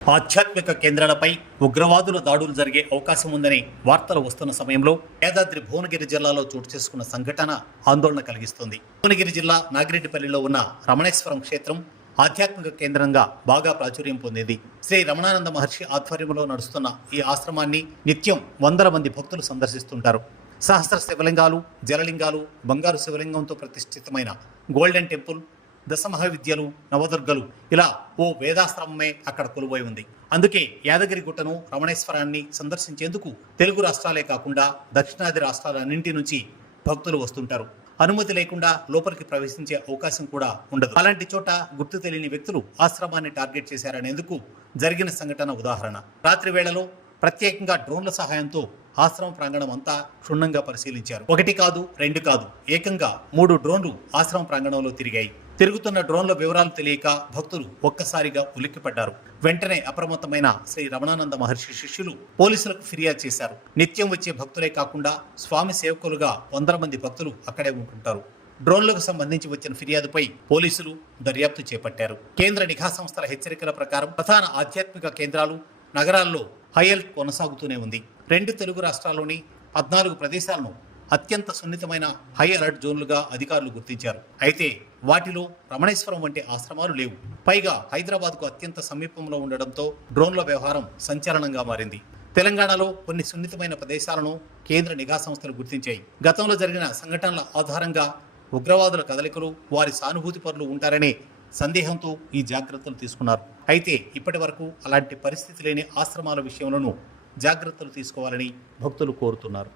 ఆధ్యాత్మిక కేంద్రాలపై ఉగ్రవాదుల దాడులు జరిగే అవకాశం ఉందని వార్తలు వస్తున్న సమయంలో యాదాద్రి భువనగిరి జిల్లాలో చోటు చేసుకున్న సంఘటన ఆందోళన కలిగిస్తుంది. భువనగిరి జిల్లా నాగిరెడ్డిపల్లిలో ఉన్న రమణేశ్వరం క్షేత్రం ఆధ్యాత్మిక కేంద్రంగా బాగా ప్రాచుర్యం పొందింది. శ్రీ రమణానంద మహర్షి ఆధ్వర్యంలో నడుస్తున్న ఈ ఆశ్రమాన్ని నిత్యం వందల మంది భక్తులు సందర్శిస్తుంటారు. సహస్ర శివలింగాలు, జలలింగాలు, బంగారు శివలింగంతో ప్రతిష్ఠితమైన గోల్డెన్ టెంపుల్, దశమహావిద్యలు, నవదుర్గలు ఇలా ఓ వేదాశ్రమమే అక్కడ కొలువై ఉంది. అందుకే యాదగిరిగుట్టను, రమణేశ్వరాన్ని సందర్శించేందుకు తెలుగు రాష్ట్రాలే కాకుండా దక్షిణాది రాష్ట్రాలన్నింటి నుంచి భక్తులు వస్తుంటారు. అనుమతి లేకుండా లోపలికి ప్రవేశించే అవకాశం కూడా ఉండదు. అలాంటి చోట గుర్తు తెలియని వ్యక్తులు ఆశ్రమాన్ని టార్గెట్ చేశారనేందుకు జరిగిన సంఘటన ఉదాహరణ. రాత్రి వేళలో ప్రత్యేకంగా డ్రోన్ల సహాయంతో ఆశ్రమ ప్రాంగణం అంతా క్షుణ్ణంగా పరిశీలించారు. ఒకటి కాదు, రెండు కాదు, ఏకంగా 3 డ్రోన్లు ఆశ్రమ ప్రాంగణంలో తిరిగాయి. తిరుగుతున్న డ్రోన్ల వివరాలు తెలియక భక్తులు ఒక్కసారిగా ఉలిక్కిపడ్డారు. వెంటనే అప్రమత్తమైన శ్రీ రమణానంద మహర్షి శిష్యులు పోలీసులకు ఫిర్యాదు చేశారు. నిత్యం వచ్చే భక్తులే కాకుండా స్వామి సేవకులుగా వందల మంది భక్తులు అక్కడే ఉంటుంటారు. డ్రోన్లకు సంబంధించి వచ్చిన ఫిర్యాదుపై పోలీసులు దర్యాప్తు చేపట్టారు. కేంద్ర నిఘా సంస్థల హెచ్చరికల ప్రకారం ప్రధాన ఆధ్యాత్మిక కేంద్రాలు, నగరాల్లో హై అలర్ట్ కొనసాగుతూనే ఉంది. 2 తెలుగు రాష్ట్రాల్లోని 14 ప్రదేశాలను అత్యంత సున్నితమైన హై అలర్ట్ జోన్లుగా అధికారులు గుర్తించారు. అయితే వాటిలో రమణేశ్వరం వంటి ఆశ్రమాలు లేవు. పైగా హైదరాబాద్కు అత్యంత సమీపంలో ఉండడంతో డ్రోన్ల వ్యవహారం సంచలనంగా మారింది. తెలంగాణలో కొన్ని సున్నితమైన ప్రదేశాలను కేంద్ర నిఘా సంస్థలు గుర్తించాయి. గతంలో జరిగిన సంఘటనల ఆధారంగా ఉగ్రవాదుల కదలికలు, వారి సానుభూతి పరులు ఉంటారనే సందేహంతో ఈ జాగ్రత్తలు తీసుకున్నారు. అయితే ఇప్పటి వరకు అలాంటి పరిస్థితి లేని ఆశ్రమాల విషయంలోనూ జాగ్రత్తలు తీసుకోవాలని భక్తులు కోరుతున్నారు.